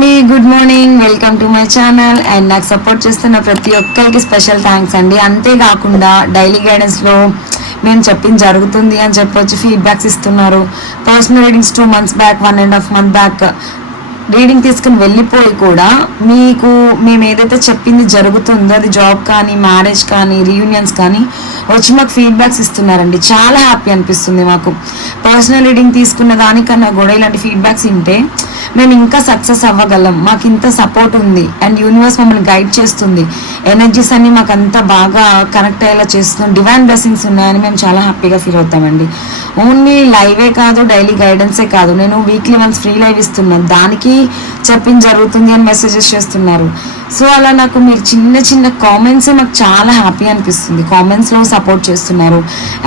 అండి. Good morning welcome to my channel and నాకు support చేస్తున్న ప్రతి ఒక్కరికి స్పెషల్ థ్యాంక్స్ అండి. అంతేకాకుండా డైలీ గైడెన్స్లో మేము చెప్పింది జరుగుతుంది అని చెప్పొచ్చు. ఫీడ్బ్యాక్స్ ఇస్తున్నారు. Personal readings two months back one and half month back reading తీసుకుని వెళ్ళిపోయి కూడా మీకు మేము ఏదైతే చెప్పింది జరుగుతుందో అది జాబ్ కానీ మ్యారేజ్ కానీ రీయూనియన్స్ కానీ వచ్చి మాకు ఫీడ్బ్యాక్స్ ఇస్తున్నారండి. చాలా హ్యాపీ అనిపిస్తుంది మాకు. పర్సనల్ రీడింగ్ తీసుకున్న దానికన్నా కూడా ఇలాంటి ఫీడ్బ్యాక్స్ వింటే మేము ఇంకా సక్సెస్ అవ్వగలం. మాకు ఇంత సపోర్ట్ ఉంది. అండ్ యూనివర్స్ మమ్మల్ని గైడ్ చేస్తుంది. ఎనర్జీస్ అన్ని మాకు అంత బాగా కనెక్ట్ అయ్యేలా చేస్తుంది. డివైన్ బ్లెస్సింగ్స్ ఉన్నాయని మేము చాలా హ్యాపీగా ఫీల్ అవుతామండి. ఓన్లీ లైవే కాదు డైలీ గైడెన్సే కాదు. నేను వీక్లీ వన్స్ ఫ్రీ లైవ్ ఇస్తున్నాను దానికి చెప్పింది జరుగుతుంది అని మెసేజెస్ చేస్తున్నారు. సో అలా నాకు మీరు చిన్న చిన్న కామెంట్సే మాకు చాలా హ్యాపీ అనిపిస్తుంది. కామెంట్స్లో సపోర్ట్ చేస్తున్నారు.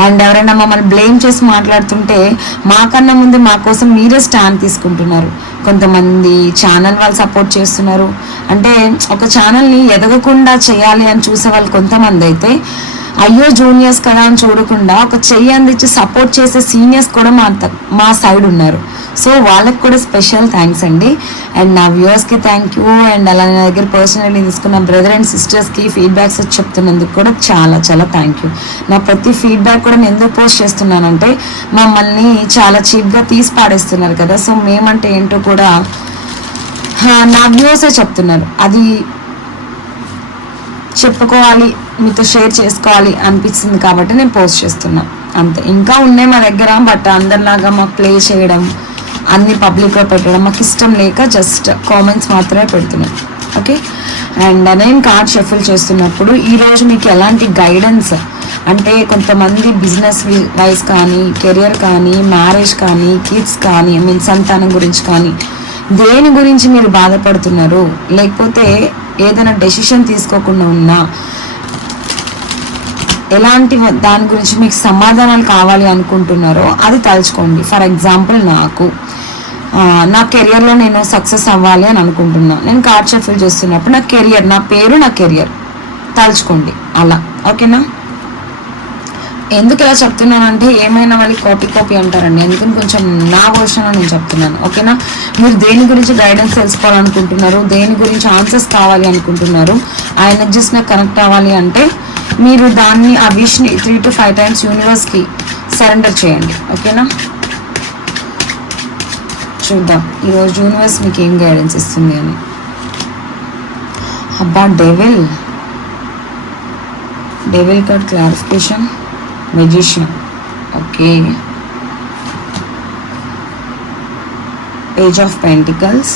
అండ్ ఎవరైనా మమ్మల్ని బ్లేమ్ చేసి మాట్లాడుతుంటే మాకన్నా ముందు మా కోసం మీరే స్టాండ్ తీసుకుంటున్నారు. కొంతమంది ఛానల్ వాళ్ళు సపోర్ట్ చేస్తున్నారు. అంటే ఒక ఛానల్ని ఎదగకుండా చేయాలి అని చూసే వాళ్ళు కొంతమంది అయితే అయ్యో జూనియర్స్ కదా అని చూడకుండా ఒక చెయ్యి అందించి సపోర్ట్ చేసే సీనియర్స్ కూడా మా మా సైడ్ ఉన్నారు. సో వాళ్ళకి కూడా స్పెషల్ థ్యాంక్స్ అండి. అండ్ నా వ్యూవర్స్కి థ్యాంక్ యూ అండ్ అలా నా దగ్గర పర్సనల్లీ తీసుకున్న బ్రదర్ అండ్ సిస్టర్స్కి ఫీడ్బ్యాక్స్ చెప్తున్నందుకు కూడా చాలా చాలా థ్యాంక్ యూ నా ప్రతి ఫీడ్బ్యాక్ కూడా నేను ఎందుకు పోస్ట్ చేస్తున్నానంటే మమ్మల్ని చాలా చీప్గా తీసి పాడేస్తున్నారు కదా. సో మేమంటే ఏంటో కూడా నా వ్యూసే చెప్తున్నారు. అది చెప్పుకోవాలి మీతో షేర్ చేసుకోవాలి అనిపిస్తుంది కాబట్టి నేను పోస్ట్ చేస్తున్నా. అంతే. ఇంకా ఉన్నాయి మా దగ్గర బట్ అందరిలాగా మాకు ప్లే చేయడం అన్ని పబ్లిక్లో పెట్టడం మాకు ఇష్టం లేక జస్ట్ కామెంట్స్ మాత్రమే పెడుతున్నాం. ఓకే అండ్ నేను కార్డ్ షఫుల్ చేస్తున్నప్పుడు ఈరోజు మీకు ఎలాంటి గైడెన్స్ అంటే కొంతమంది బిజినెస్ వైజ్ కానీ కెరియర్ కానీ మ్యారేజ్ కానీ కిడ్స్ కానీ ఐ మీన్ సంతానం గురించి కానీ దేని గురించి మీరు బాధపడుతున్నారు? లేకపోతే ఏదైనా డెసిషన్ తీసుకోకుండా ఉన్నా ఎలాంటి దాని గురించి మీకు సమాధానాలు కావాలి అనుకుంటున్నారో అది తలుచుకోండి. ఫర్ ఎగ్జాంపుల్ నాకు నా కెరియర్లో నేను సక్సెస్ అవ్వాలి అని అనుకుంటున్నా. నేను కార్డ్ షఫిల్ చేస్తున్నప్పుడు నా కెరియర్ నా పేరు నా కెరియర్ తలుచుకోండి. అలా. ఓకేనా? ఎందుకు ఇలా చెప్తున్నానంటే ఏమైనా వాళ్ళకి కాపీ కాపీ అంటారండి. ఎందుకని కొంచెం నా వర్షన్లో నేను చెప్తున్నాను. ఓకేనా? మీరు దేని గురించి గైడెన్స్ తెలుసుకోవాలనుకుంటున్నారు? దేని గురించి ఆన్సర్స్ కావాలి అనుకుంటున్నారు? ఆ ఎనర్జీస్ నాకు కనెక్ట్ అవ్వాలి అంటే మీరు దాన్ని ఆ విష్ని త్రీ టు ఫైవ్ టైమ్స్ యూనివర్స్కి సరెండర్ చేయండి. ఓకేనా చూద్దాం. ఈరోజు యూనివర్స్ మీకు ఏం గైడెన్స్ ఇస్తుంది అని. అబ్బా devil devil card clarification magician okay page of pentacles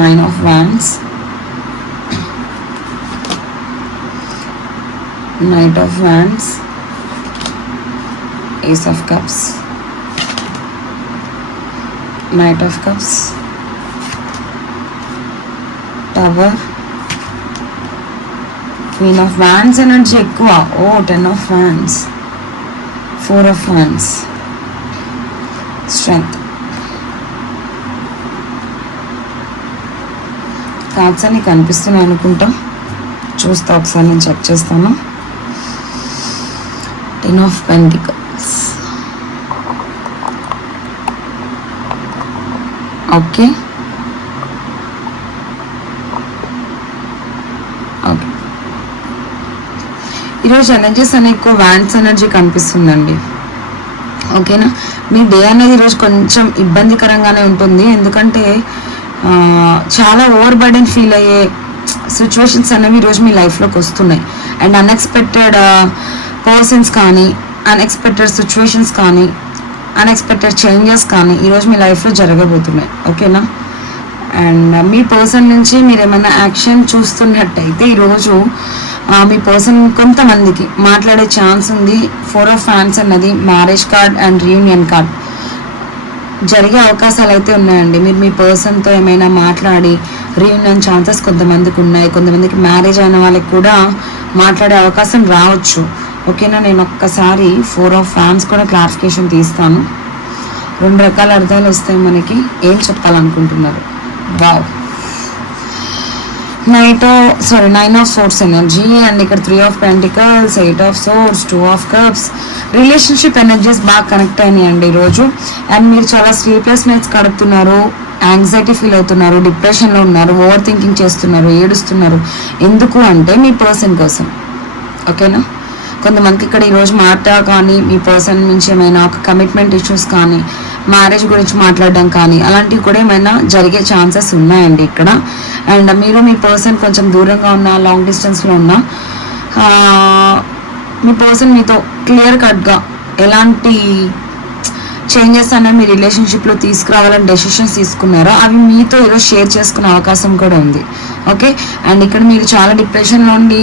nine of wands knight of wands ace of cups knight of cups tower queen of wands energy ఎక్కువ. ఓ ten of wands four of wands strength cards అని కనిపిస్తున్నాయి అనుకుంటా. చూస్తా ఒకసారి నేను check చేస్తాను. Ten of pentacles okay okay ఈరోజు energies అనే ఎక్కువ వ్యాన్స్ ఎనర్జీ కనిపిస్తుందండి. ఓకేనా? మీ డే అనేది ఈరోజు కొంచెం ఇబ్బందికరంగానే ఉంటుంది. ఎందుకంటే చాలా ఓవర్ బర్డెన్ ఫీల్ అయ్యే సిచ్యువేషన్స్ అనేవి ఈరోజు మీ లైఫ్లోకి వస్తున్నాయి. అండ్ అన్ఎక్స్పెక్టెడ్ పర్సన్స్ కానీ అన్ఎక్స్పెక్టెడ్ సిచ్యువేషన్స్ కానీ అన్ఎక్స్పెక్టెడ్ చేంజెస్ కానీ ఈరోజు మీ లైఫ్లో జరగబోతున్నాయి. ఓకేనా అండ్ uh, మీ పర్సన్ నుంచి మీరు ఏమైనా యాక్షన్ చూస్తున్నట్టయితే ఈరోజు మీ పర్సన్ కొంతమందికి మాట్లాడే ఛాన్స్ ఉంది ఫోర్ ఆఫ్ ఫ్యాన్స్ అన్నది marriage card and reunion card జరిగే అవకాశాలు అయితే ఉన్నాయండి. మీరు మీ పర్సన్తో ఏమైనా మాట్లాడి రీయూనియన్ ఛాన్సెస్ కొంతమందికి ఉన్నాయి. కొంతమందికి మ్యారేజ్ అయిన వాళ్ళకి కూడా మాట్లాడే అవకాశం రావచ్చు. ఓకేనా? నేను ఒక్కసారి ఫోర్ ఆఫ్ ఫ్యాన్స్ కూడా క్లారిఫికేషన్ తీస్తాను. రెండు రకాల అర్థాలు వస్తాయి మనకి. ఏం చెప్పాలనుకుంటున్నారు? Wow. Knight sorry nine of swords energy and ఇక్కడ three of pentacles eight of swords two of cups. Relationship energies బాగా కనెక్ట్ అయినాయండి ఈరోజు. అండ్ మీరు చాలా స్లీప్లెస్ నైట్స్ గడుపుతున్నారు యాంగ్జైటీ ఫీల్ అవుతున్నారు డిప్రెషన్లో ఉన్నారు ఓవర్ థింకింగ్ చేస్తున్నారు ఏడుస్తున్నారు. ఎందుకు అంటే మీ పర్సన్ కోసం. ఓకేనా? కొంతమందికి ఇక్కడ ఈరోజు మాట కానీ మీ పర్సన్ నుంచి ఏమైనా ఒక కమిట్మెంట్ ఇష్యూస్ కానీ మ్యారేజ్ గురించి మాట్లాడడం కానీ అలాంటివి కూడా ఏమైనా జరిగే ఛాన్సెస్ ఉన్నాయండి ఇక్కడ. అండ్ మీరు మీ పర్సన్ కొంచెం దూరంగా ఉన్న లాంగ్ డిస్టెన్స్లో ఉన్న మీ పర్సన్ మీతో క్లియర్ కట్గా ఎలాంటి చేంజెస్ అనేవి మీ రిలేషన్షిప్లో తీసుకురావాలని డెసిషన్స్ తీసుకున్నారో? అవి మీతో ఏదో షేర్ చేసుకునే అవకాశం కూడా ఉంది. ఓకే అండ్ ఇక్కడ మీరు చాలా డిప్రెషన్లో ఉండి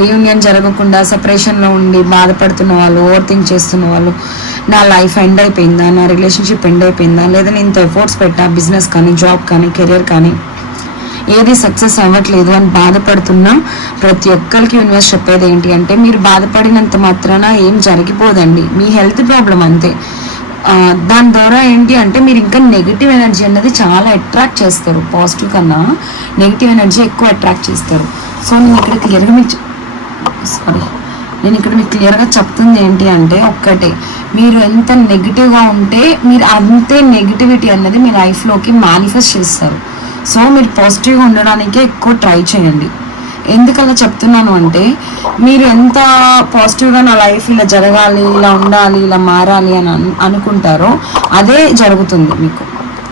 రీయూనియన్ జరగకుండా సపరేషన్లో ఉండి బాధపడుతున్న వాళ్ళు ఓవర్ థింక్ చేస్తున్న వాళ్ళు నా లైఫ్ ఎండ్ అయిపోయిందా? నా రిలేషన్షిప్ ఎండ్ అయిపోయిందా? లేదా నేను ఇంత ఎఫర్ట్స్ పెట్టా బిజినెస్ కానీ జాబ్ కానీ కెరియర్ కానీ ఏది సక్సెస్ అవ్వట్లేదు అని బాధపడుతున్నా ప్రతి ఒక్కరికి యూనివర్స్ చెప్పేది ఏంటి అంటే మీరు బాధపడినంత మాత్రాన ఏం జరిగిపోదండి. మీ హెల్త్ ప్రాబ్లం అంతే. దాని ద్వారా ఏంటి అంటే మీరు ఇంకా నెగిటివ్ ఎనర్జీ అన్నది చాలా అట్రాక్ట్ చేస్తారు పాజిటివ్ కన్నా. నెగిటివ్ ఎనర్జీ ఎక్కువ అట్రాక్ట్ చేస్తారు. సో నేను ఇక్కడ క్లియర్గా మీకు సారీ నేను ఇక్కడ మీకు క్లియర్గా చెప్తుంది ఏంటి అంటే ఒక్కటే. మీరు ఎంత నెగిటివ్గా ఉంటే మీరు అంతే నెగిటివిటీ అన్నది మీ లైఫ్లోకి మేనిఫెస్ట్ చేస్తారు. సో మీరు పాజిటివ్గా ఉండడానికే ఎక్కువ ట్రై చేయండి. ఎందుకలా చెప్తున్నాను అంటే మీరు ఎంత పాజిటివ్గా నా లైఫ్ ఇలా జరగాలి ఇలా ఉండాలి ఇలా మారాలి అని అనుకుంటారో అదే జరుగుతుంది మీకు.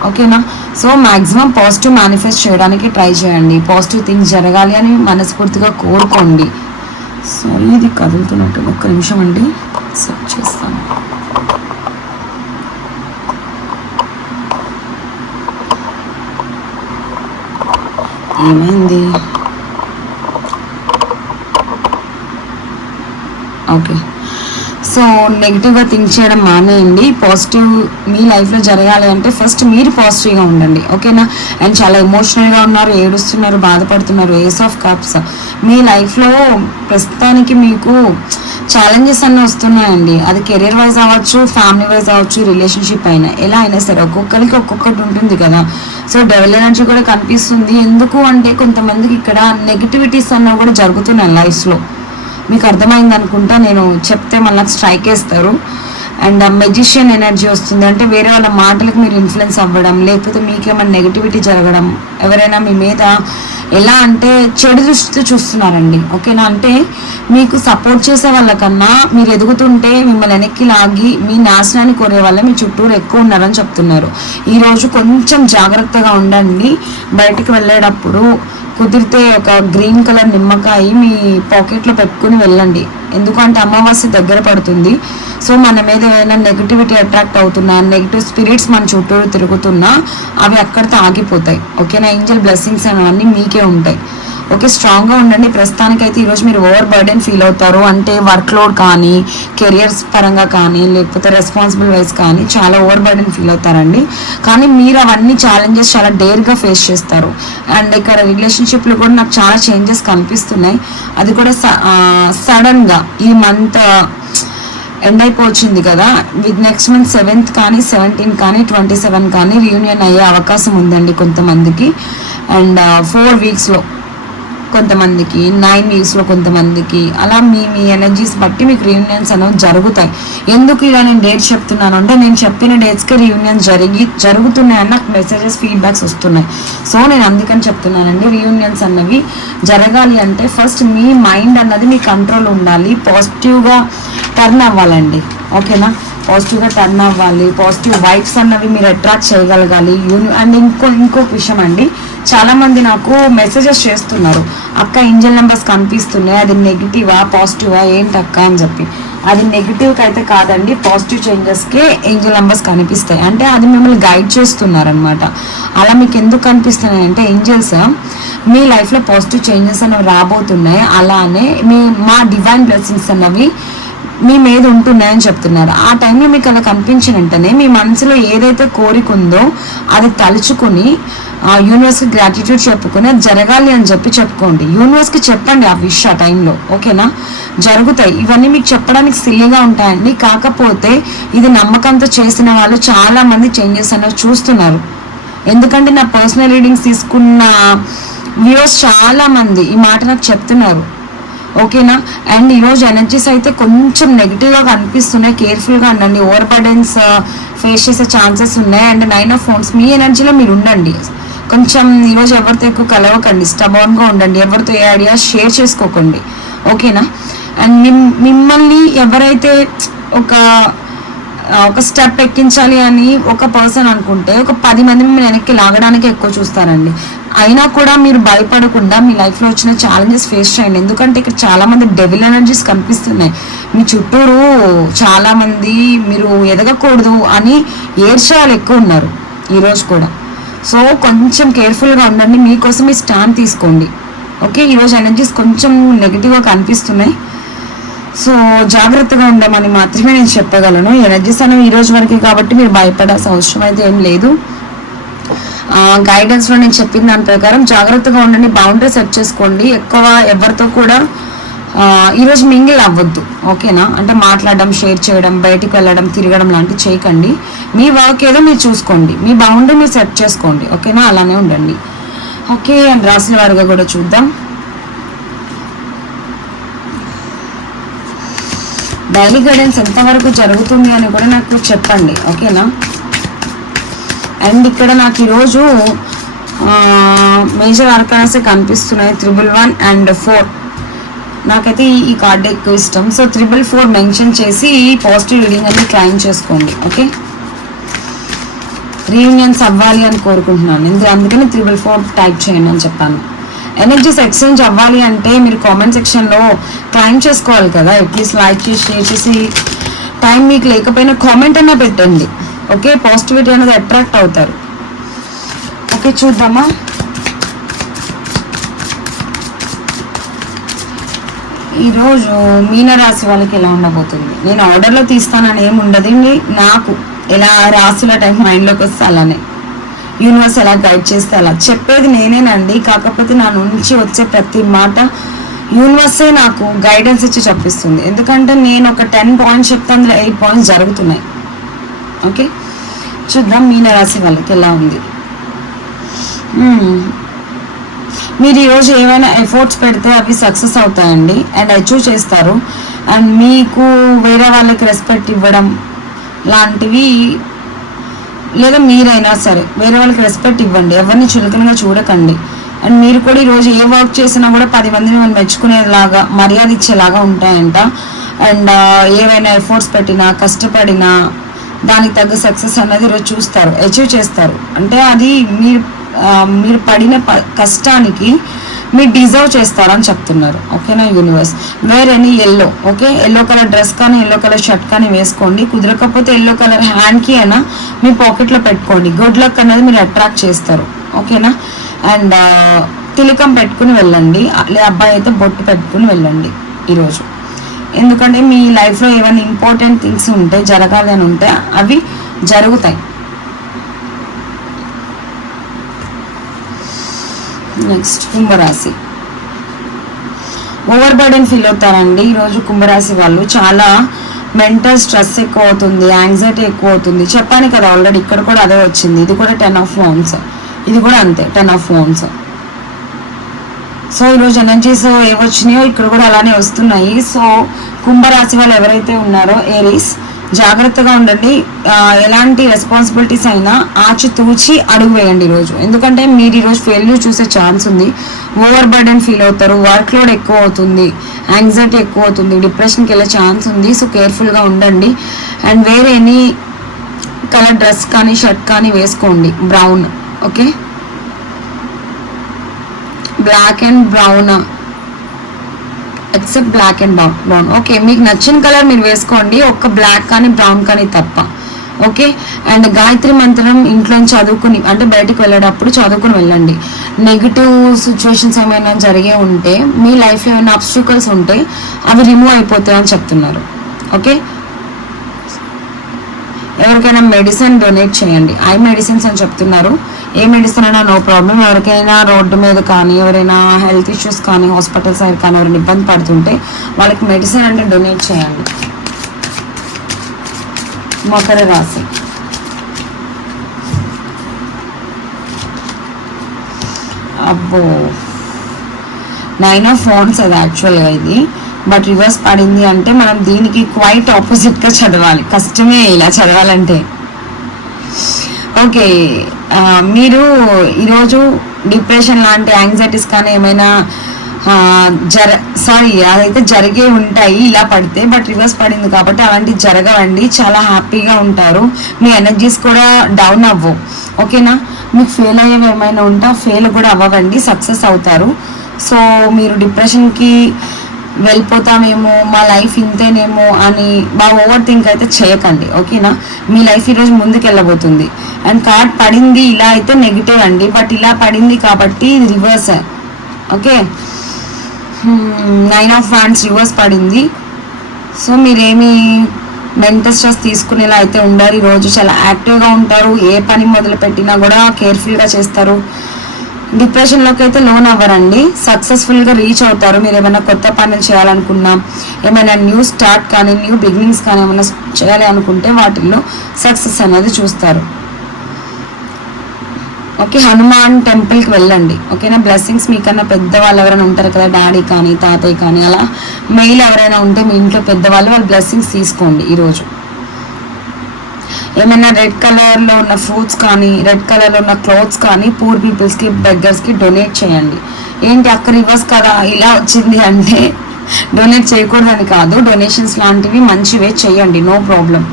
ఓకేనా సో మ్యాక్సిమం పాజిటివ్ మేనిఫెస్ట్ చేయడానికి ట్రై చేయండి. పాజిటివ్ థింగ్స్ జరగాలి అని మనస్ఫూర్తిగా కోరుకోండి. సో ఇది కదులుతున్నట్టు ఒక్క నిమిషం అండి. సెట్ చేస్తాను. ఏమైంది? ఓకే సో నెగిటివ్గా థింక్ చేయడం మానేయండి. పాజిటివ్ మీ లైఫ్లో జరగాలి అంటే ఫస్ట్ మీరు పాజిటివ్గా ఉండండి. ఓకేనా అండ్ చాలా ఎమోషనల్గా ఉన్నారు ఏడుస్తున్నారు బాధపడుతున్నారు ఏస్ ఆఫ్ కప్స్ మీ లైఫ్లో ప్రస్తుతానికి మీకు ఛాలెంజెస్ అన్నీ వస్తున్నాయండి. అది కెరీర్ వైజ్ అవ్వచ్చు ఫ్యామిలీ వైజ్ అవ్వచ్చు రిలేషన్షిప్ అయినా. ఎలా అయినా సరే ఒక్కొక్కరికి ఒక్కొక్కటి ఉంటుంది కదా? సో డెవల్ ఎనర్జీ కూడా కనిపిస్తుంది. ఎందుకు అంటే కొంతమందికి ఇక్కడ నెగిటివిటీస్ అన్నవి కూడా జరుగుతున్నాయి లైఫ్లో మీకు అర్థమైంది అనుకుంటా నేను చెప్తే మళ్ళీ స్ట్రైక్ వేస్తారు. అండ్ మెజిషియన్ ఎనర్జీ వస్తుంది. అంటే వేరే వాళ్ళ మాటలకు మీరు ఇన్ఫ్లుయెన్స్ అవ్వడం లేకపోతే మీకేమైనా నెగిటివిటీ జరగడం ఎవరైనా మీ మీద ఎలా అంటే చెడు దృష్టితో చూస్తున్నారండి. ఓకేనా? అంటే మీకు సపోర్ట్ చేసే వాళ్ళకన్నా మీరు ఎదుగుతుంటే మిమ్మల్ని వెనక్కి లాగి మీ నాశనాన్ని కోరే వల్ల మీ చుట్టూరు ఎక్కువ ఉన్నారని చెప్తున్నారు. ఈరోజు కొంచెం జాగ్రత్తగా ఉండండి. బయటికి వెళ్ళేటప్పుడు కుదిరితే ఒక గ్రీన్ కలర్ నిమ్మకాయ మీ పాకెట్లో పెట్టుకుని వెళ్ళండి. ఎందుకంటే అమావాస్య దగ్గర పడుతుంది. సో మన మీద ఏదైనా నెగిటివిటీ అట్రాక్ట్ అవుతున్నా నెగిటివ్ స్పిరిట్స్ మన చుట్టూరు తిరుగుతున్నా అవి అక్కడితో ఆగిపోతాయి. ఓకేనా? ఏంజల్ బ్లెస్సింగ్స్ అనేవన్నీ మీకే ఉంటాయి. ఓకే స్ట్రాంగ్గా ఉండండి. ప్రస్తుతానికైతే ఈరోజు మీరు ఓవర్ బర్డెన్ ఫీల్ అవుతారు. అంటే వర్క్ లోడ్ కానీ కెరియర్స్ పరంగా కానీ లేకపోతే రెస్పాన్సిబుల్ వైజ్ కానీ చాలా ఓవర్ బర్డెన్ ఫీల్ అవుతారండి. కానీ మీరు అవన్నీ ఛాలెంజెస్ చాలా డేర్గా ఫేస్ చేస్తారు. అండ్ ఇక్కడ రిలేషన్షిప్లో కూడా నాకు చాలా చేంజెస్ కనిపిస్తున్నాయి. అది కూడా సడన్గా ఈ మంత్ ఎండ్ అయిపోవచ్చింది కదా. విత్ నెక్స్ట్ మంత్ సెవెంత్ కానీ సెవెంటీన్ కానీ ట్వంటీ సెవెన్ కానీ రీయూనియన్ అయ్యే అవకాశం ఉందండి కొంతమందికి. అండ్ ఫోర్ వీక్స్లో కొంతమందికి నైన్ ఇయర్స్లో కొంతమందికి అలా మీ మీ ఎనర్జీస్ బట్టి మీకు రీయూనియన్స్ అనేవి జరుగుతాయి. ఎందుకు ఇలా నేను డేట్స్ చెప్తున్నాను అంటే నేను చెప్పిన డేట్స్కి రీయూనియన్స్ జరిగి జరుగుతున్నాయని నాకు మెసేజెస్ ఫీడ్బ్యాక్స్ వస్తున్నాయి. సో నేను అందుకని చెప్తున్నానండి రీయూనియన్స్ అన్నవి జరగాలి అంటే ఫస్ట్ మీ మైండ్ అన్నది మీ కంట్రోల్ ఉండాలి పాజిటివ్గా టర్న్ అవ్వాలండి. ఓకేనా పాజిటివ్గా టర్న్ అవ్వాలి పాజిటివ్ వైబ్స్ అన్నవి మీరు అట్రాక్ట్ చేయగలగాలి యూని అండ్ ఇంకో ఇంకొక విషయం అండి చాలా మంది నాకు మెసేజెస్ చేస్తున్నారు. అక్క ఏంజల్ నెంబర్స్ కనిపిస్తున్నాయి. అది నెగిటివా పాజిటివా ఏంటి అక్క? అని చెప్పి. అది నెగిటివ్కి అయితే కాదండి పాజిటివ్ చేంజెస్కే ఏంజల్ నెంబర్స్ కనిపిస్తాయి. అంటే అది మిమ్మల్ని గైడ్ చేస్తున్నారనమాట అలా మీకు ఎందుకు కనిపిస్తున్నాయి అంటే ఏంజల్స్ మీ లైఫ్లో పాజిటివ్ చేంజెస్ అనేవి రాబోతున్నాయి. అలానే మీ మా డివైన్ బ్లెస్సింగ్స్ అన్నవి మీ మీద ఉంటున్నాయని చెప్తున్నారు. ఆ టైంలో మీకు అలా కనిపించిన వెంటనే మీ మనసులో ఏదైతే కోరిక ఉందో అది తలుచుకుని యూనివర్స్కి గ్రాటిట్యూడ్ చెప్పుకుని అది జరగాలి అని చెప్పి చెప్పుకోండి. యూనివర్స్కి చెప్పండి ఆ విష్ ఆ టైంలో ఓకేనా జరుగుతాయి. ఇవన్నీ మీకు చెప్పడానికి సిల్లీగా ఉంటాయండి. కాకపోతే ఇది నమ్మకంతో చేసిన వాళ్ళు చాలామంది చేంజెస్ అనేవి చూస్తున్నారు. ఎందుకంటే నా పర్సనల్ రీడింగ్స్ తీసుకున్న వ్యూవర్స్ చాలామంది ఈ మాట నాకు చెప్తున్నారు. ఓకేనా అండ్ ఈరోజు ఎనర్జీస్ అయితే కొంచెం నెగిటివ్గా కనిపిస్తున్నాయి. కేర్ఫుల్గా ఉండండి. ఓవర్ బర్డెన్స్ ఫేస్ చేసే ఛాన్సెస్ ఉన్నాయి. అండ్ నైన్ ఆఫ్ ఫోన్స్ మీ ఎనర్జీలో మీరు ఉండండి. కొంచెం ఈరోజు ఎవరితో ఎక్కువ కలవకండి స్టబాన్గా ఉండండి ఎవరితో ఏ ఐడియా షేర్ చేసుకోకండి. ఓకేనా? అండ్ మిమ్ మిమ్మల్ని ఎవరైతే ఒక ఒక స్టెప్ ఎక్కించాలి అని ఒక పర్సన్ అనుకుంటే ఒక పది మంది మిమ్మల్ని వెనక్కి లాగడానికి ఎక్కువ చూస్తారండి. అయినా కూడా మీరు భయపడకుండా మీ లైఫ్లో వచ్చిన ఛాలెంజెస్ ఫేస్ చేయండి. ఎందుకంటే ఇక్కడ చాలామంది డెవిల్ ఎనర్జీస్ కనిపిస్తున్నాయి. మీ చుట్టూరు చాలామంది మీరు ఎదగకూడదు అని ఏడ్చే ఎక్కువ ఉన్నారు ఈరోజు కూడా. సో కొంచెం కేర్ఫుల్గా ఉండండి. మీకోసం మీ స్టాండ్ తీసుకోండి. ఓకే ఈరోజు ఎనర్జీస్ కొంచెం నెగిటివ్గా కనిపిస్తున్నాయి. సో జాగ్రత్తగా ఉండమని మాత్రమే నేను చెప్పగలను. ఎనర్జీస్ అనేవి ఈ రోజు వరకే కాబట్టి మీరు భయపడాల్సిన అవసరం అయితే ఏం లేదు. గైడెన్స్లో నేను చెప్పిన దాని ప్రకారం జాగ్రత్తగా ఉండండి. బౌండరీ సెట్ చేసుకోండి. ఎక్కువ ఎవరితో కూడా ఈరోజు మింగిల్ అవ్వద్దు ఓకేనా అంటే మాట్లాడడం షేర్ చేయడం బయటికి వెళ్ళడం తిరగడం లాంటివి చేయకండి. మీ వర్క్ ఏదో మీరు చూసుకోండి. మీ బౌండరీ మీరు సెట్ చేసుకోండి ఓకేనా అలానే ఉండండి. ఓకే అండ్ రాసిన వారుగా కూడా చూద్దాం. డైలీ గైడెన్స్ ఎంతవరకు జరుగుతుంది అని కూడా నాకు చెప్పండి ఓకేనా అండ్ ఇక్కడ నాకు ఈరోజు మేజర్ ఆర్కానసే కనిపిస్తున్నాయి త్రిబుల్ వన్ అండ్ ఫోర్. నాకైతే ఈ- కార్డ్ ఎక్కువ ఇష్టం. సో త్రిబుల్ ఫోర్ మెన్షన్ చేసి పాజిటివ్ రీడింగ్ అని క్లైమ్ చేసుకోండి ఓకే రీయూనియన్స్ అవ్వాలి అని కోరుకుంటున్నాను. ఇందులో అందుకని త్రిబుల్ ఫోర్ టైప్ చేయండి అని చెప్పాను. ఎనర్జీస్ ఎక్స్చేంజ్ అవ్వాలి అంటే మీరు కామెంట్ సెక్షన్లో క్లైమ్ చేసుకోవాలి కదా. ఎట్లీస్ట్ లైక్ చేసి షేర్ చేసి టైం మీకు లేకపోయినా కామెంట్ అన్నా పెట్టండి ఓకే పాజిటివిటీ అనేది అట్రాక్ట్ అవుతారు. ఓకే చూద్దామా? ఈరోజు మీనరాశి వాళ్ళకి ఎలా ఉండబోతుంది? నేను ఆర్డర్లో తీస్తానని ఏమి ఉండదు నాకు ఎలా రాసుల టైం మైండ్లోకి వస్తే అలానే. యూనివర్స్ ఎలా గైడ్ చేస్తే అలా. చెప్పేది నేనేనండి. కాకపోతే నా నుంచి వచ్చే ప్రతి మాట యూనివర్సే నాకు గైడెన్స్ ఇచ్చి చెప్పిస్తుంది. ఎందుకంటే నేను ఒక టెన్ పాయింట్స్ చెప్తే అందులో ఎయిట్ పాయింట్స్ జరుగుతున్నాయి. ఓకే? చూద్దాం మీనరాశి వాళ్ళకి ఎలా ఉంది. మీరు ఈరోజు ఏమైనా ఎఫర్ట్స్ పెడితే అవి సక్సెస్ అవుతాయండి. అండ్ అచీవ్ చేస్తారు. అండ్ మీకు వేరే వాళ్ళకి రెస్పెక్ట్ ఇవ్వడం లాంటివి లేదా మీరైనా సరే వేరే వాళ్ళకి రెస్పెక్ట్ ఇవ్వండి. ఎవరిని చులకనగా చూడకండి. అండ్ మీరు కూడా ఈరోజు ఏ వర్క్ చేసినా కూడా పది మందిని మనం మెచ్చుకునేలాగా మర్యాద ఇచ్చేలాగా ఉంటాయంట. అండ్ uh, ఏవైనా ఎఫర్ట్స్ పెట్టినా కష్టపడినా దానికి తగ్గ సక్సెస్ అనేది ఈరోజు చూస్తారు అచీవ్ చేస్తారు. అంటే అది మీరు మీరు పడిన ప- కష్టానికి మీరు డిజర్వ్ చేస్తారని చెప్తున్నారు. ఓకేనా universe? Wear any yellow okay? Yellow colour dress కానీ ఎల్లో కలర్ షర్ట్ కానీ వేసుకోండి. కుదరకపోతే ఎల్లో కలర్ హ్యాండ్కి అయినా మీ పాకెట్లో పెట్టుకోండి. గుడ్ లక్ అనేది మీరు అట్రాక్ట్ చేస్తారు. ఓకేనా? అండ్ తిలకం పెట్టుకుని వెళ్ళండి. లే అబ్బాయి అయితే బొట్టు పెట్టుకుని వెళ్ళండి ఈరోజు. ఎందుకంటే మీ లైఫ్లో ఏమైనా ఇంపార్టెంట్ థింగ్స్ ఉంటే జరగాలి అని ఉంటే అవి జరుగుతాయి. నెక్స్ట్ కుంభరాశి. ఓవర్ బర్డెన్ ఫీల్ అవుతారండి ఈరోజు కుంభరాశి వాళ్ళు చాలా మెంటల్ స్ట్రెస్ ఎక్కువ అవుతుంది యాంగ్జైటీ ఎక్కువ అవుతుంది చెప్పాను కదా ఆల్రెడీ ఇక్కడ కూడా అదే వచ్చింది. ఇది కూడా టెన్ ఆఫ్ ఫోన్స్ ఇది కూడా అంతే టెన్ ఆఫ్ ఫోన్స్ సో ఈరోజు ఎనర్జీస్ ఏవొచ్చినాయో ఇక్కడ కూడా అలానే వస్తున్నాయి. సో కుంభరాశి వాళ్ళు ఎవరైతే ఉన్నారో ఏరీస్ జాగ్రత్తగా ఉండండి. ఎలాంటి రెస్పాన్సిబిలిటీస్ అయినా ఆచితూచి అడుగు వేయండి ఈరోజు. ఎందుకంటే మీరు ఈరోజు ఫెయిల్యూర్ చూసే ఛాన్స్ ఉంది. ఓవర్ బర్డెన్ ఫీల్ అవుతారు. వర్క్ లోడ్ ఎక్కువ అవుతుంది. యాంగ్జైటీ ఎక్కువ అవుతుంది. డిప్రెషన్కి వెళ్ళే ఛాన్స్ ఉంది. సో కేర్ఫుల్గా ఉండండి. అండ్ వేరే ఎనీ కలర్ డ్రెస్ కానీ షర్ట్ కానీ వేసుకోండి. Brown okay black and brown except black and brown okay మీకు నచ్చిన కలర్ మీరు వేసుకోండి. ఒక్క బ్లాక్ కానీ బ్రౌన్ కానీ తప్ప. ఓకే అండ్ గాయత్రి మంత్రం ఇంట్లో చదువుకుని అంటే బయటికి వెళ్ళేటప్పుడు చదువుకుని వెళ్ళండి. నెగిటివ్ సిచ్యువేషన్స్ ఏమైనా జరిగే ఉంటే మీ లైఫ్ ఏమైనా అబ్స్టికల్స్ ఉంటే అవి రిమూవ్ అయిపోతాయి అని చెప్తున్నారు. ఓకే ఎవరికైనా మెడిసిన్ డొనేట్ చేయండి. ఐ మెడిసిన్స్ అని చెప్తున్నారు. ఏ మెడిసిన్ అయినా నో ప్రాబ్లం ఎవరికైనా రోడ్డు మీద కానీ ఎవరైనా హెల్త్ ఇష్యూస్ కానీ హాస్పిటల్ సైడ్ కానీ ఎవరైనా ఇబ్బంది పడుతుంటే వాళ్ళకి మెడిసిన్ అంటే డొనేట్ చేయండి. మకర రాశి. అబ్బో. నైన్ ఆఫ్ ఫోన్స్ అది యాక్చువల్గా ఇది. బట్ రివర్స్ పడింది అంటే మనం దీనికి క్వైట్ ఆపోజిట్గా చదవాలి. కష్టమే ఇలా చదవాలంటే. ఓకే మీరు ఈరోజు డిప్రెషన్ లాంటి యాంగ్జైటీస్ కానీ ఏమైనా జర సారీ అదైతే జరిగే ఉంటాయి ఇలా పడితే బట్ రివర్స్ పడింది కాబట్టి అలాంటివి జరగవండి చాలా హ్యాపీగా ఉంటారు. మీ ఎనర్జీస్ కూడా డౌన్ అవ్వవు ఓకేనా? మీకు ఫెయిల్ అయ్యేవి ఏమైనా ఉంటే ఫెయిల్ కూడా అవ్వవండి సక్సెస్ అవుతారు. సో మీరు డిప్రెషన్కి వెళ్ళిపోతామేమో మా లైఫ్ ఇంతేనేమో అని బాగా ఓవర్ థింక్ అయితే చేయకండి ఓకేనా? మీ లైఫ్ ఈరోజు ముందుకు వెళ్ళబోతుంది అండ్ కార్డ్ పడింది ఇలా అయితే నెగిటివ్ అండి బట్ ఇలా పడింది కాబట్టి రివర్స్ ఓకే? నైన్ ఆఫ్ ఫ్యాన్స్ రివర్స్ పడింది. సో మీరేమి మెంటల్ స్ట్రెస్ తీసుకునేలా అయితే ఉండరు ఈరోజు. చాలా యాక్టివ్గా ఉంటారు ఏ పని మొదలు పెట్టినా కూడా కేర్ఫుల్గా చేస్తారు. డిప్రెషన్లోకి అయితే లోన్ అవ్వరండి సక్సెస్ఫుల్గా రీచ్ అవుతారు. మీరు ఏమైనా కొత్త పనులు చేయాలనుకున్నా ఏమైనా న్యూ స్టార్ట్ కానీ న్యూ బిగినింగ్స్ కానీ ఏమైనా చేయాలి అనుకుంటే వాటిల్లో సక్సెస్ అనేది చూస్తారు. ఓకే హనుమాన్ టెంపుల్కి వెళ్ళండి. ఓకేనా బ్లెస్సింగ్స్ మీకన్నా పెద్దవాళ్ళు ఎవరైనా ఉంటారు కదా డాడీ కానీ తాతయ్య కానీ అలా మెయిల్ ఎవరైనా ఉంటే మీ ఇంట్లో పెద్దవాళ్ళు వాళ్ళు బ్లెస్సింగ్స్ తీసుకోండి ఈరోజు. ఏమైనా రెడ్ కలర్లో ఉన్న ఫ్రూట్స్ కానీ రెడ్ కలర్లో ఉన్న క్లోత్స్ కానీ పూర్ పీపుల్స్కి బెగ్గర్స్కి డొనేట్ చేయండి. ఏంటి అక్క రివర్స్ కదా ఇలా వచ్చింది అంటే డొనేట్ చేయకూడదని కాదు డొనేషన్స్ లాంటివి మంచివే చేయండి నో ప్రాబ్లం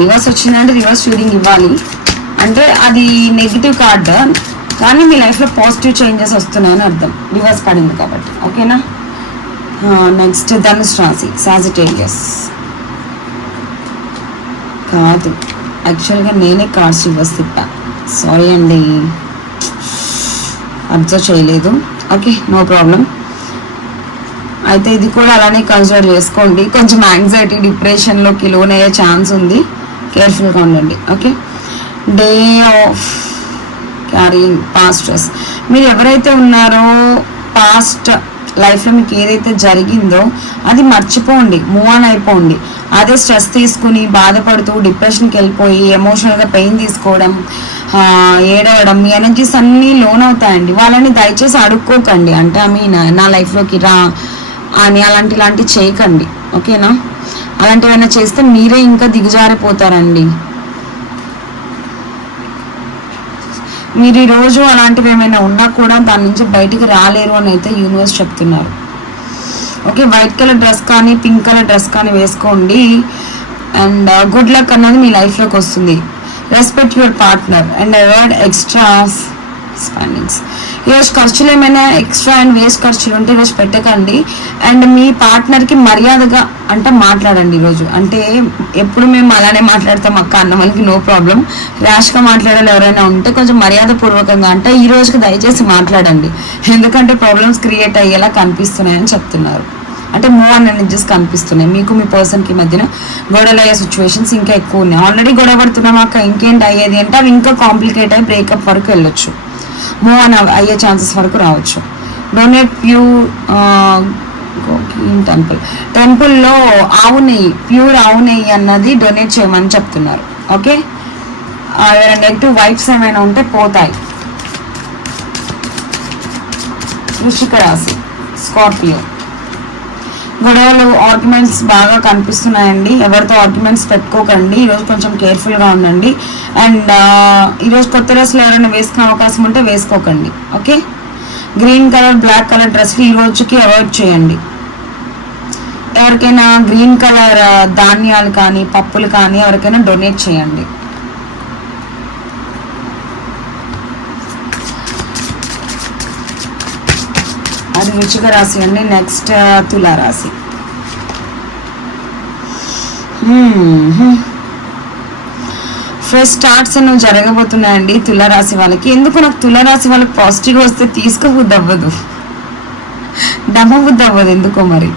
రివర్స్ వచ్చిందంటే రివర్స్ షూటింగ్ ఇవ్వాలి. అంటే అది నెగిటివ్ కార్డ్ కానీ మీ లైఫ్లో పాజిటివ్ చేంజెస్ వస్తున్నాయని అర్థం. రివర్స్ పడింది కాబట్టి. ఓకేనా నెక్స్ట్ ధనుష్ రాశి సాజిటేరియస్ కాదు. యాక్చువల్గా నేనే కార్డ్స్ రివర్స్ తిప్పా సారీ అండి. అబ్జర్వ్ చేయలేదు. ఓకే నో ప్రాబ్లం అయితే ఇది కూడా అలానే కన్సిడర్ చేసుకోండి. కొంచెం యాంగ్జైటీ డిప్రెషన్లోకి లోన్ అయ్యే ఛాన్స్ ఉంది. కేర్ఫుల్గా ఉండండి. Okay day of carry pastors మీరు ఎవరైతే ఉన్నారో పాస్ట్ లైఫ్లో మీకు ఏదైతే జరిగిందో అది మర్చిపోండి మూవ్ ఆన్ అయిపోండి. అదే స్ట్రెస్ తీసుకుని బాధపడుతూ డిప్రెషన్కి వెళ్ళిపోయి ఎమోషనల్గా పెయిన్ తీసుకోవడం ఏడవడం మీ ఎనర్జీస్ అన్నీ లోన్ అవుతాయండి. వాళ్ళని దయచేసి అడుక్కోకండి. అంటే ఐ మీన్ నా లైఫ్లోకి రా అని అలాంటి ఇలాంటివి చేయకండి. ఓకేనా? అలాంటివైనా చేస్తే మీరే ఇంకా దిగజారిపోతారండి. మీరు ఈ రోజు అలాంటివి ఏమైనా ఉన్నా కూడా దాని నుంచి బయటికి రాలేరు అని అయితే యూనివర్స్ చెప్తున్నారు. ఓకే వైట్ కలర్ డ్రెస్ కానీ పింక్ కలర్ డ్రెస్ కానీ వేసుకోండి. అండ్ గుడ్ లక్ అన్నది మీ లైఫ్లోకి వస్తుంది. Respect your partner and avoid extra spendings ఈరోజు ఖర్చులు ఏమైనా ఎక్స్ట్రా అండ్ వేస్ట్ ఖర్చులు ఉంటే ఈరోజు పెట్టకండి. అండ్ మీ పార్ట్నర్కి మర్యాదగా అంటే మాట్లాడండి ఈరోజు. అంటే ఎప్పుడు మేము అలానే మాట్లాడతాం అక్క అన్న వాళ్ళకి నో ప్రాబ్లం ర్యాష్గా మాట్లాడాలి ఎవరైనా ఉంటే కొంచెం మర్యాద పూర్వకంగా అంటే ఈ రోజుకి దయచేసి మాట్లాడండి. ఎందుకంటే ప్రాబ్లమ్స్ క్రియేట్ అయ్యేలా కనిపిస్తున్నాయని చెప్తున్నారు. అంటే మూవ్ అన్ ఎనర్జీస్ కనిపిస్తున్నాయి. మీకు మీ పర్సన్కి మధ్యన గొడవలు అయ్యే సిచ్యువేషన్స్ ఇంకా ఎక్కువ ఉన్నాయి. ఆల్రెడీ గొడవ పడుతున్నాం అక్క. ఇంకేంటి అయ్యేది అంటే అవి ఇంకా కాంప్లికేట్ అయ్యి బ్రేకప్ వరకు వెళ్ళొచ్చు. మూవ్ ఆన్ అయ్యే ఛాన్సెస్ వరకు రావచ్చు. Donate pure temple. టెంపుల్లో ఆవు నెయ్యి ప్యూర్ ఆవు నెయ్యి అన్నది డొనేట్ చేయమని చెప్తున్నారు. ఓకే? ఏమైనా నెగిటివ్ వైబ్స్ ఏమైనా ఉంటే పోతాయి. వృషిక రాశి స్కార్పియో. గొడవలు ఆర్గ్యుమెంట్స్ బాగా కనిపిస్తున్నాయండి. ఎవరితో ఆర్గ్యుమెంట్స్ పెట్టుకోకండి. ఈరోజు కొంచెం కేర్ఫుల్గా ఉండండి. అండ్ ఈరోజు కొత్త డ్రెస్సులు ఎవరైనా వేసుకునే అవకాశం ఉంటే వేసుకోకండి. Okay green colour black colour డ్రెస్సులు ఈ రోజుకి అవాయిడ్ చేయండి. ఎవరికైనా గ్రీన్ కలర్ ధాన్యాలు కానీ పప్పులు కానీ ఎవరికైనా డొనేట్ చేయండి. అది వృచ్చిక రాశి అండి. నెక్స్ట్ తులారాశి. ఫ్రెష్ స్టార్ట్స్ అనేవి జరగబోతున్నాయండి తులారాశి వాళ్ళకి. ఎందుకు నాకు తులారాశి వాళ్ళకి పాజిటివ్ వస్తే తీసుకోబుద్ది అవ్వదు? దమ్మబుద్ది అవ్వదు ఎందుకో మరి.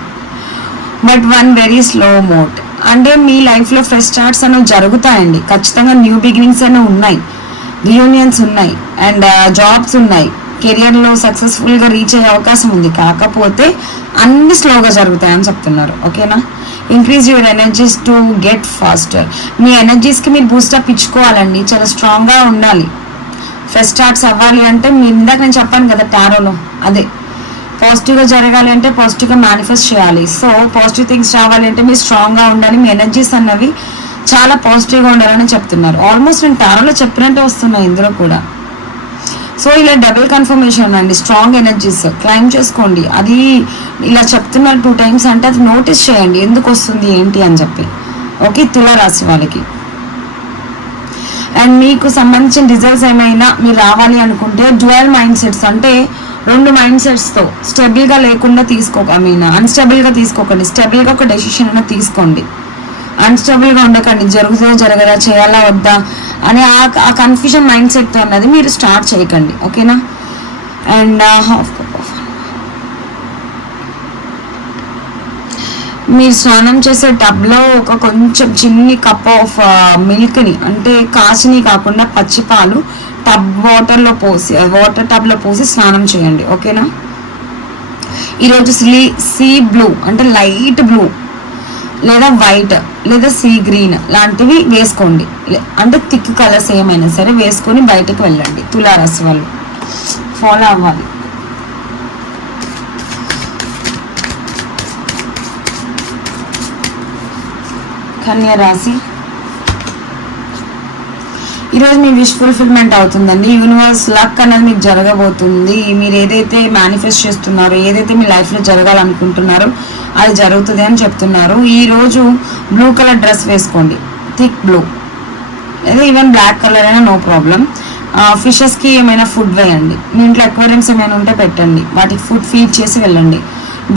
But one very slow mode అంటే మీ లైఫ్లో ఫ్రెష్ స్టార్ట్స్ అనేవి జరుగుతాయండి. ఖచ్చితంగా న్యూ బిగినింగ్స్ అనేవి ఉన్నాయి. రియూనియన్స్ ఉన్నాయి. అండ్ జాబ్స్ ఉన్నాయి. కెరియర్లో సక్సెస్ఫుల్గా రీచ్ అయ్యే అవకాశం ఉంది. కాకపోతే అన్ని స్లోగా జరుగుతాయని చెప్తున్నారు. ఓకేనా? Increase your energies to get faster మీ ఎనర్జీస్కి మీరు బూస్టప్ ఇచ్చుకోవాలండి. చాలా స్ట్రాంగ్గా ఉండాలి. ఫెస్ట్ స్టార్ట్స్ అవ్వాలి అంటే మీ ఇందాక నేను చెప్పాను కదా టారోలో అదే. పాజిటివ్గా జరగాలి అంటే పాజిటివ్గా మేనిఫెస్ట్ చేయాలి. సో పాజిటివ్ థింగ్స్ రావాలి అంటే మీరు స్ట్రాంగ్గా ఉండాలి. మీ ఎనర్జీస్ అన్నవి చాలా పాజిటివ్గా ఉండాలని చెప్తున్నారు. ఆల్మోస్ట్ నేను టారోలో చెప్పినట్టే వస్తున్నాయి ఇందులో కూడా. సో ఇలా డబుల్ కన్ఫర్మేషన్ అండి. స్ట్రాంగ్ ఎనర్జీస్ క్లైమ్ చేసుకోండి. అది ఇలా చెప్తున్నారు టూ టైమ్స్ అంటే అది నోటీస్ చేయండి. ఎందుకు వస్తుంది ఏంటి అని చెప్పి. ఓకే తులారాశి వాళ్ళకి. అండ్ మీకు సంబంధించిన రిజల్ట్స్ ఏమైనా మీరు రావాలి అనుకుంటే డ్యువల్ మైండ్ సెట్స్ అంటే రెండు మైండ్ సెట్స్తో స్టెబుల్గా లేకుండా తీసుకోక ఐ మీన్ అన్స్టెబుల్గా తీసుకోకండి. స్టెబుల్గా ఒక డెసిషన్ అయినా తీసుకోండి. అన్స్టేబుల్గా ఉండకండి. జరుగుతుందో జరగదా చేయాలా వద్దా అని ఆ ఆ కన్ఫ్యూజన్ మైండ్ సెట్తో అన్నది మీరు స్టార్ట్ చేయకండి. ఓకేనా అండ్ uh, మీరు స్నానం చేసే టబ్లో ఒక కొంచెం చిన్ని కప్ ఆఫ్ మిల్క్ని అంటే కాచిని కాకుండా పచ్చి పాలు టబ్ వాటర్లో పోసి uh, వాటర్ టబ్లో పోసి స్నానం చేయండి. ఓకేనా ఈరోజు స్లీ సీ బ్లూ అంటే లైట్ బ్లూ లేదా వైట్ లేదా సీ గ్రీన్ లాంటివి వేసుకోండి. అంటే థిక్ కలర్స్ ఏమైనా సరే వేసుకొని బయటకు వెళ్ళండి. తులారస్ వాళ్ళు. ఫాలో అవ్వాలి. కన్య రాశి ఈరోజు మీ విష్ ఫుల్ఫిల్మెంట్ అవుతుందండి. యూనివర్స్ లక్ అనేది మీకు జరగబోతుంది. మీరు ఏదైతే మేనిఫెస్ట్ చేస్తున్నారో ఏదైతే మీ లైఫ్లో జరగాలనుకుంటున్నారో అది జరుగుతుంది అని చెప్తున్నారు. ఈరోజు బ్లూ కలర్ డ్రెస్ వేసుకోండి. థిక్ బ్లూ లేదా ఈవెన్ బ్లాక్ కలర్ అయినా నో ప్రాబ్లం ఫిషెస్కి ఏమైనా ఫుడ్ వేయండి. మీ ఇంట్లో అక్వేరియంస్ ఏమైనా ఉంటే పెట్టండి. వాటికి ఫుడ్ ఫీడ్ చేసి వెళ్ళండి.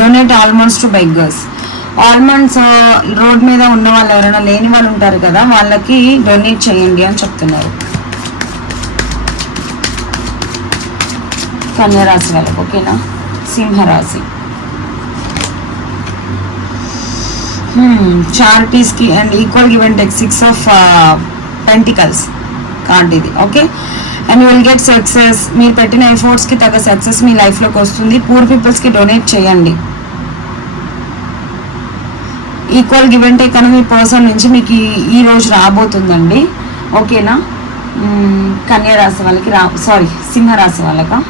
Donate almost to beggars almonds road మీద ఉన్న వాళ్ళు ఎవరైనా లేని వాళ్ళు ఉంటారు కదా వాళ్ళకి డొనేట్ చేయండి అని చెప్తున్నారు. కన్యరాశి వాళ్ళకి ఓకేనా? సింహరాశి. చారిటీస్కి and equal given take six of pentacles card ఇది okay and will get success మీరు పెట్టిన ఎఫర్ట్స్కి తగ్గ సక్సెస్ మీ లైఫ్లోకి వస్తుంది. పూర్ పీపుల్స్కి డొనేట్ చేయండి. ఈక్వల్ గివ్ అండ్ టేక్ అని మీ పర్సన్ నుంచి మీకు ఈ- రోజు రాబోతుందండి. ఓకేనా hmm, కన్యా రాశి వాళ్ళకి రా సారీ సింహరాశి వాళ్ళకా?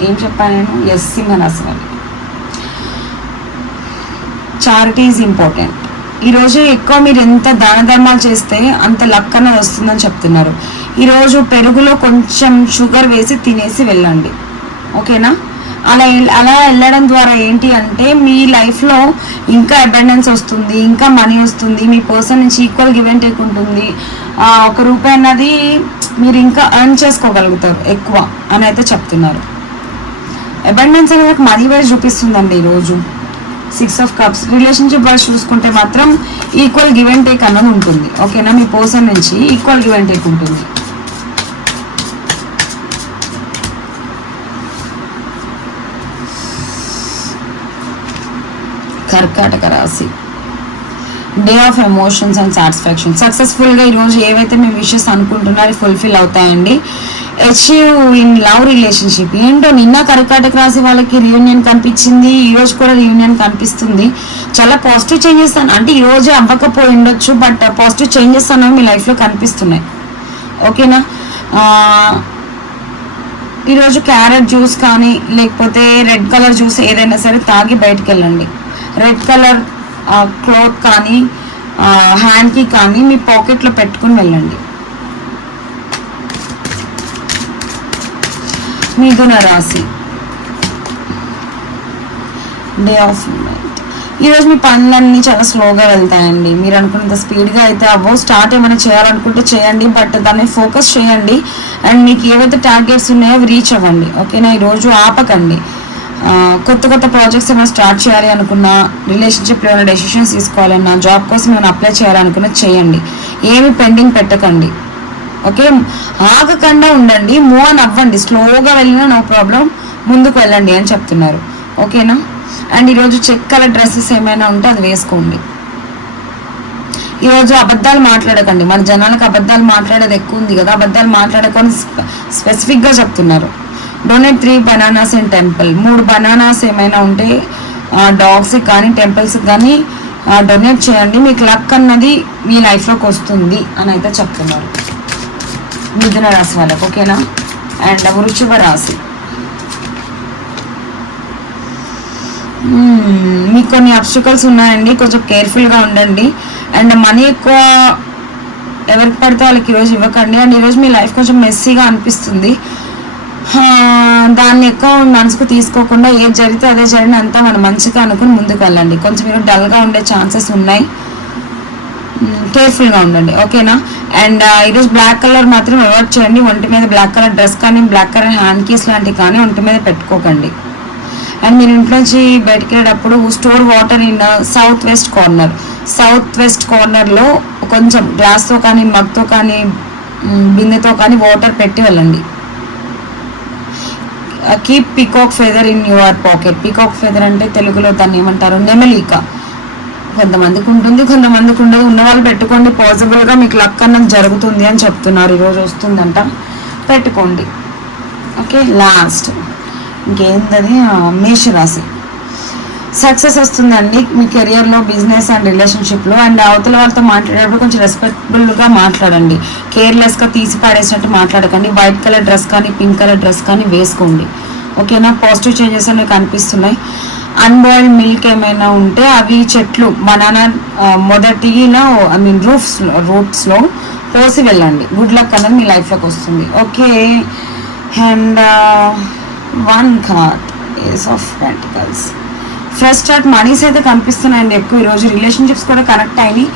ఏం చెప్పాను నేను? ఎస్ సింహరాశి వాళ్ళకి. చారిటీ ఈజ్ ఇంపార్టెంట్ ఈరోజు ఎక్కువ మీరు ఎంత దాన ధర్మాలు చేస్తే అంత లక్ అనేది వస్తుందని చెప్తున్నారు. ఈరోజు పెరుగులో కొంచెం షుగర్ వేసి తినేసి వెళ్ళండి. ఓకేనా? అలా అలా వెళ్ళడం ద్వారా ఏంటి అంటే మీ లైఫ్లో ఇంకా అబెండెన్స్ వస్తుంది ఇంకా మనీ వస్తుంది మీ పర్సన్ నుంచి ఈక్వల్ గివ్ అండ్ టేక్ ఉంటుంది. ఒక రూపాయి అన్నది మీరు ఇంకా ఎర్న్ చేసుకోగలుగుతారు ఎక్కువ అని అయితే చెప్తున్నారు. అబెండెన్స్ అనేది మనీ వైజ్ చూపిస్తుందండి ఈరోజు six of cups relationship wise చూసుకుంటే మాత్రం ఈక్వల్ గివ్ అండ్ టేక్ అన్నది ఉంటుంది. ఓకేనా? మీ పర్సన్ నుంచి ఈక్వల్ గివ్ అండ్ టేక్ ఉంటుంది. కర్కాటక రాశి. Day of emotions and satisfaction సక్సెస్ఫుల్గా ఈరోజు ఏవైతే మీ విషెస్ అనుకుంటున్నారో ఫుల్ఫిల్ అవుతాయండి. అచీవ్ ఇన్ లవ్ రిలేషన్షిప్ ఏంటో నిన్న కర్కాటక రాశి వాళ్ళకి రియూనియన్ కనిపించింది. ఈ రోజు కూడా రియూనియన్ కనిపిస్తుంది. చాలా పాజిటివ్ చేంజెస్ అంటే ఈ రోజు అవ్వకపోయి ఉండొచ్చు బట్ పాజిటివ్ చేంజెస్ అనేవి మీ లైఫ్లో కనిపిస్తున్నాయి. ఓకేనా? ఈరోజు క్యారెట్ జ్యూస్ కానీ లేకపోతే రెడ్ కలర్ జ్యూస్ ఏదైనా సరే తాగి బయటకు వెళ్ళండి. రెడ్ కలర్ క్లోత్ కానీ హ్యాండ్కి కానీ మీ పాకెట్లో పెట్టుకుని వెళ్ళండి. మిథున రాశి. డే ఆఫ్ ఈరోజు మీ పనులన్నీ చాలా స్లోగా వెళ్తాయండి. మీరు అనుకున్నంత స్పీడ్గా అయితే అవ్వో స్టార్ట్ ఏమైనా చేయాలనుకుంటే చేయండి బట్ దాన్ని ఫోకస్ చేయండి. అండ్ మీకు ఏవైతే టార్గెట్స్ ఉన్నాయో అవి రీచ్ అవ్వండి. ఓకేనా ఈరోజు ఆపకండి. కొత్త కొత్త ప్రాజెక్ట్స్ ఏమైనా స్టార్ట్ చేయాలి అనుకున్నా రిలేషన్షిప్లో ఏమైనా డెసిషన్స్ తీసుకోవాలన్నా జాబ్ కోసం ఏమైనా అప్లై చేయాలనుకున్నా చేయండి. ఏమి పెండింగ్ పెట్టకండి. ఓకే? ఆగకుండా ఉండండి మూవ్ ఆన్ అవ్వండి. స్లోగా వెళ్ళినా నో ప్రాబ్లం ముందుకు వెళ్ళండి అని చెప్తున్నారు. ఓకేనా? అండ్ ఈరోజు చెక్ కలర్ డ్రెస్సెస్ ఏమైనా ఉంటే అది వేసుకోండి. ఈరోజు అబద్ధాలు మాట్లాడకండి. మన జనాలకు అబద్ధాలు మాట్లాడేది ఎక్కువ ఉంది కదా. అబద్ధాలు మాట్లాడకొని స్పెసిఫిక్గా చెప్తున్నారు. Donate three bananas and temple మూడు బనానాస్ ఏమైనా ఉంటే డాగ్స్కి కానీ టెంపుల్స్కి కానీ డొనేట్ చేయండి. మీకు లక్ అన్నది మీ లైఫ్లోకి వస్తుంది అని అయితే చెప్తున్నారు. మిథున రాశి వాళ్ళకి ఓకేనా? అండ్ వృషభ రాశి. మీకు కొన్ని అబ్స్టికల్స్ ఉన్నాయండి. కొంచెం కేర్ఫుల్గా ఉండండి. అండ్ మనీ ఎక్కువ ఎవరికి పడితే వాళ్ళకి ఈరోజు ఇవ్వకండి. అండ్ ఈరోజు మీ లైఫ్ కొంచెం మెస్సీగా అనిపిస్తుంది. దాన్ని ఎక్కువ మనసుకు తీసుకోకుండా ఏది జరిగితే అదే జరిగిన అంతా మనం మంచిగా అనుకుని ముందుకు వెళ్ళండి. కొంచెం మీరు డల్గా ఉండే ఛాన్సెస్ ఉన్నాయి. కేర్ఫుల్గా ఉండండి. ఓకేనా? అండ్ ఈరోజు బ్లాక్ కలర్ మాత్రం అవాయిడ్ చేయండి. ఒంటి మీద బ్లాక్ కలర్ డ్రెస్ కానీ బ్లాక్ కలర్ హ్యాండ్ కీస్ లాంటివి కానీ ఒంటి మీద పెట్టుకోకండి. అండ్ మీరు ఇంట్లో నుంచి వెళ్ళేటప్పుడు store water in south west corner south west కార్నర్లో కొంచెం గ్లాస్తో కానీ మగ్తో కానీ బిందెతో కానీ వాటర్ పెట్టి వెళ్ళండి. Keep peacock feather in your pocket peacock feather అంటే తెలుగులో దాన్ని ఏమంటారు? నెమలిక. కొంతమందికి ఉంటుంది కొంతమందికి ఉండదు. ఉన్న వాళ్ళు పెట్టుకోండి పాసిబుల్గా మీకు లక్ అన్నది జరుగుతుంది అని చెప్తున్నారు. ఈరోజు వస్తుందంట. పెట్టుకోండి. ఓకే లాస్ట్ ఇంకేంటది మేషరాశి. సక్సెస్ వస్తుందండి. మీ కెరియర్లో బిజినెస్ అండ్ రిలేషన్షిప్లో అండ్ అవతల వాళ్ళతో మాట్లాడేటప్పుడు కొంచెం రెస్పెక్టబుల్గా మాట్లాడండి. కేర్లెస్గా తీసి పాడేసినట్టు మాట్లాడకండి. వైట్ కలర్ డ్రెస్ కానీ పింక్ కలర్ డ్రెస్ కానీ వేసుకోండి. ఓకేనా పాజిటివ్ చేంజెస్ అనేవి కనిపిస్తున్నాయి. అన్బాయిల్డ్ మిల్క్ ఏమైనా ఉంటే అవి చెట్లు బనానా మొదటిలో ఐ మీన్ రూఫ్స్ రూట్స్లో పోసి వెళ్ళండి. గుడ్ లక్ అనేది మీ లైఫ్లోకి వస్తుంది. Okay and one card ace of practicals fresh start moneys అయితే కనిపిస్తున్నాయండి ఎక్కువ. ఈరోజు రిలేషన్షిప్స్ కూడా కనెక్ట్ అయినాయి.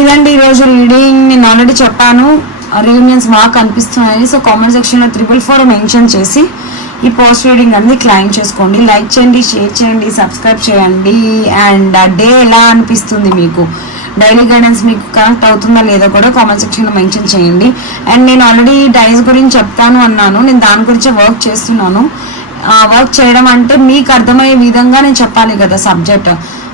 ఇదండి ఈరోజు రీడింగ్ నేను ఆల్రెడీ చెప్పాను. రీయూనియన్స్ మాకు అనిపిస్తున్నాయి సో కామెంట్ సెక్షన్లో త్రిపుల్ ఫోర్ మెన్షన్ చేసి ఈ పోస్ట్ రీడింగ్ అన్ని క్లైమ్ చేసుకోండి. లైక్ చేయండి షేర్ చేయండి సబ్స్క్రైబ్ చేయండి. అండ్ ఆ డే ఎలా అనిపిస్తుంది మీకు? డైలీ గైడెన్స్ మీకు కనెక్ట్ అవుతుందా లేదో కూడా కామెంట్ సెక్షన్లో మెన్షన్ చేయండి. అండ్ నేను ఆల్రెడీ డైస్ గురించి చెప్తాను అన్నాను. నేను దాని గురించి వర్క్ చేస్తున్నాను. వర్క్ చేయడం అంటే మీకు అర్థమయ్యే విధంగా నేను చెప్పాలి కదా సబ్జెక్ట్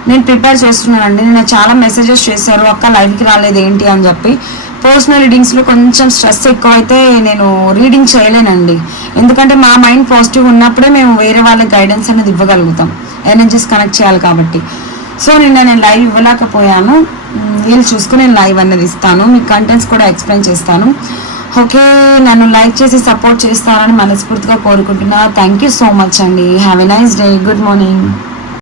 నేను ప్రిపేర్ చేస్తున్నానండి. నేను చాలా మెసేజెస్ చేశారు. అక్క లైఫ్కి రాలేదు ఏంటి? అని చెప్పి. పర్సనల్ రీడింగ్స్లో కొంచెం స్ట్రెస్ ఎక్కువ అయితే నేను రీడింగ్ చేయలేనండి. ఎందుకంటే మా మైండ్ పాజిటివ్ ఉన్నప్పుడే మేము వేరే వాళ్ళకి గైడెన్స్ అనేది ఇవ్వగలుగుతాం. ఎనర్జీస్ కనెక్ట్ చేయాలి కాబట్టి. సో నిన్న నేను లైవ్ ఇవ్వలేకపోయాను. వీళ్ళు చూసుకుని నేను లైవ్ అనేది ఇస్తాను. మీకు కంటెంట్స్ కూడా ఎక్స్ప్లెయిన్ చేస్తాను. ఓకే నన్ను లైక్ చేసి సపోర్ట్ చేస్తారని మనస్ఫూర్తిగా కోరుకుంటున్నా. థ్యాంక్ యూ సో మచ్ అండి. Have a nice day good morning